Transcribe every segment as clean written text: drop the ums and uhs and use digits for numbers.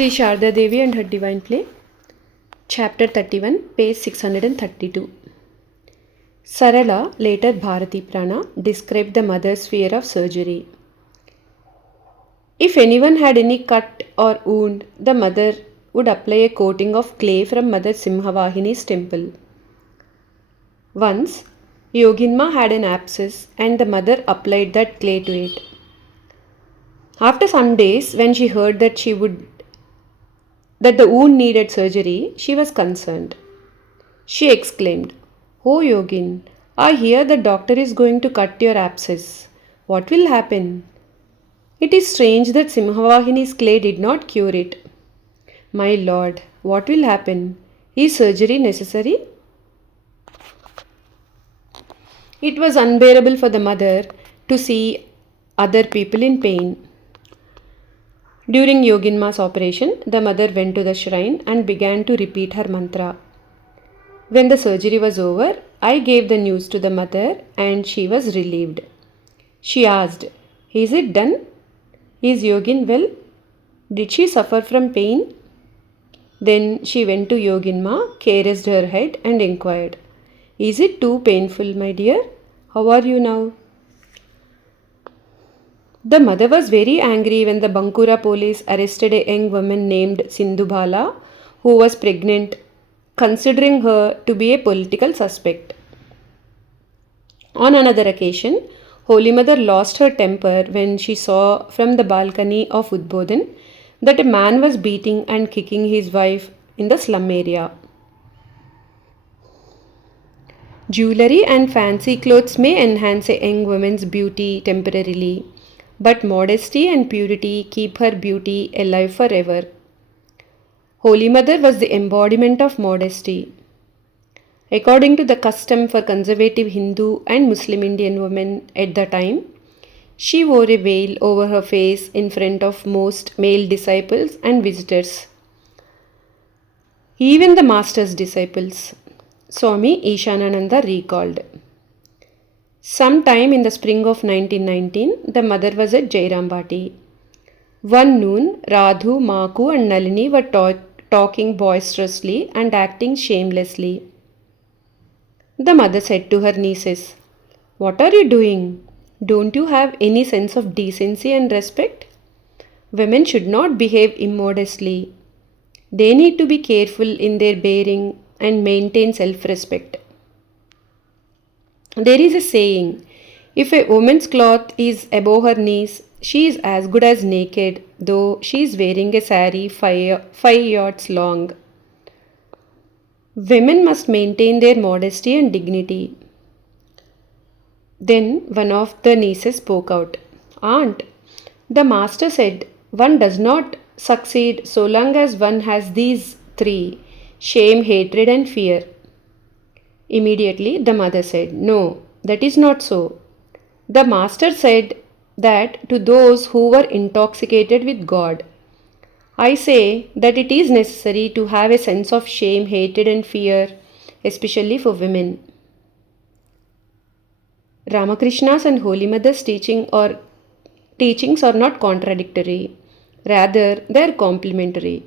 Sri Sharda Devi and her Divine Play, Chapter 31, page 632. Sarala, later Bharati Prana, described the mother's fear of surgery. If anyone had any cut or wound, the mother would apply a coating of clay from Mother Simhavahini's temple. Once, Yoginma had an abscess and the mother applied that clay to it. After some days, when she heard that the wound needed surgery, she was concerned. She exclaimed, "Oh Yogin, I hear the doctor is going to cut your abscess. What will happen? It is strange that Simhavahini's clay did not cure it. My lord, what will happen? Is surgery necessary?" It was unbearable for the mother to see other people in pain. During Yoginma's operation, the mother went to the shrine and began to repeat her mantra. When the surgery was over, I gave the news to the mother and she was relieved. She asked, "Is it done? Is Yogin well? Did she suffer from pain?" Then she went to Yoginma, caressed her head and inquired, "Is it too painful, my dear? How are you now?" The mother was very angry when the Bankura police arrested a young woman named Sindhubala who was pregnant, considering her to be a political suspect. On another occasion, Holy Mother lost her temper when she saw from the balcony of Udbodhan that a man was beating and kicking his wife in the slum area. Jewelry and fancy clothes may enhance a young woman's beauty temporarily, but modesty and purity keep her beauty alive forever. Holy Mother was the embodiment of modesty. According to the custom for conservative Hindu and Muslim Indian women at the time, she wore a veil over her face in front of most male disciples and visitors. Even the master's disciples, Swami Ishanananda recalled. Sometime in the spring of 1919, the mother was at Jairambati. One noon, Radhu, Maku and Nalini were talking boisterously and acting shamelessly. The mother said to her nieces, "What are you doing? Don't you have any sense of decency and respect? Women should not behave immodestly. They need to be careful in their bearing and maintain self-respect. There is a saying, if a woman's cloth is above her knees, she is as good as naked, though she is wearing a sari 5 yards long. Women must maintain their modesty and dignity." Then one of the nieces spoke out, "Aunt, the master said one does not succeed so long as one has these three: shame, hatred, and fear." Immediately the mother said, "No, that is not so. The master said that to those who were intoxicated with God. I say that it is necessary to have a sense of shame, hatred, and fear, especially for women." Ramakrishna's and Holy Mother's teachings are not contradictory. Rather, they are complementary.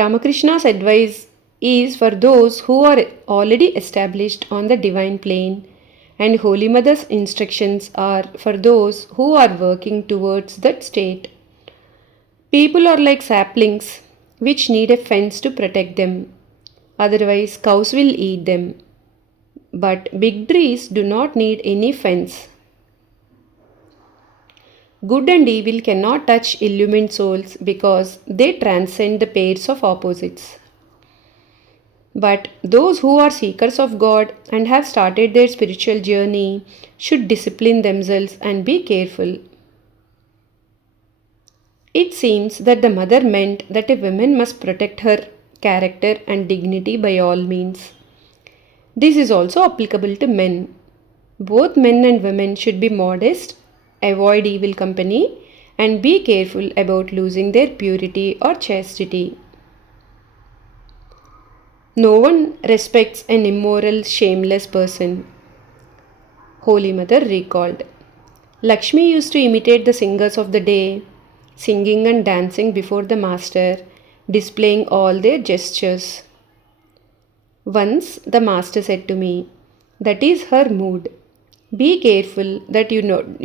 Ramakrishna's advice is for those who are already established on the divine plane, and Holy Mother's instructions are for those who are working towards that state. People are like saplings which need a fence to protect them, otherwise cows will eat them. But big trees do not need any fence. Good and evil cannot touch illumined souls because they transcend the pairs of opposites. But those who are seekers of God and have started their spiritual journey should discipline themselves and be careful. It seems that the mother meant that a woman must protect her character and dignity by all means. This is also applicable to men. Both men and women should be modest, avoid evil company, and be careful about losing their purity or chastity. No one respects an immoral, shameless person. Holy Mother recalled. Lakshmi used to imitate the singers of the day singing and dancing before the master, displaying all their gestures. Once the master said to me, "That is her mood. Be careful that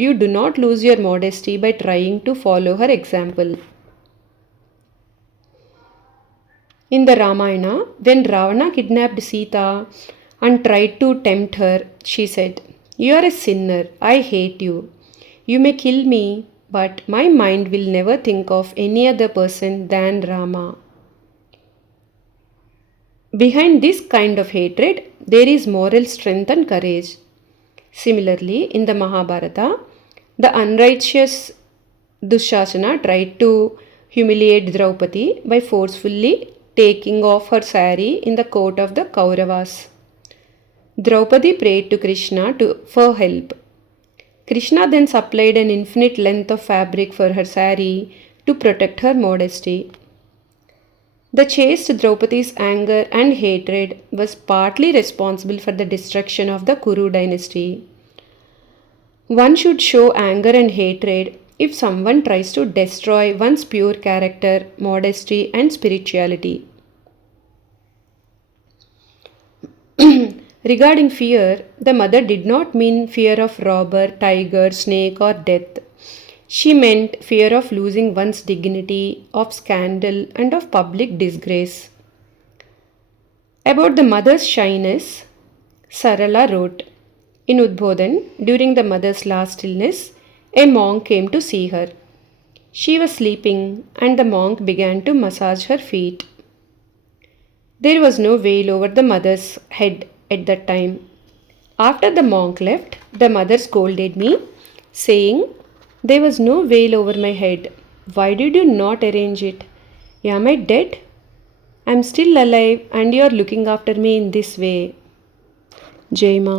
you do not lose your modesty by trying to follow her example." In the Ramayana, when Ravana kidnapped Sita and tried to tempt her, she said, "You are a sinner. I hate you. You may kill me, but my mind will never think of any other person than Rama." Behind this kind of hatred, there is moral strength and courage. Similarly, in the Mahabharata, the unrighteous Dushasana tried to humiliate Draupadi by forcefully taking off her sari in the court of the Kauravas. Draupadi prayed to Krishna for help. Krishna then supplied an infinite length of fabric for her sari to protect her modesty. The chaste Draupadi's anger and hatred was partly responsible for the destruction of the Kuru dynasty. One should show anger and hatred if someone tries to destroy one's pure character, modesty, and spirituality. Regarding fear, the mother did not mean fear of robber, tiger, snake, or death. She meant fear of losing one's dignity, of scandal, and of public disgrace. About the mother's shyness, Sarala wrote, in Udbodhan, during the mother's last illness, a monk came to see her. She was sleeping, and the monk began to massage her feet. There was no veil over the mother's head at that time. After the monk left, the mother scolded me, saying, "There was no veil over my head. Why did you not arrange it? Am I dead? I am still alive, and you are looking after me in this way." Jai Ma.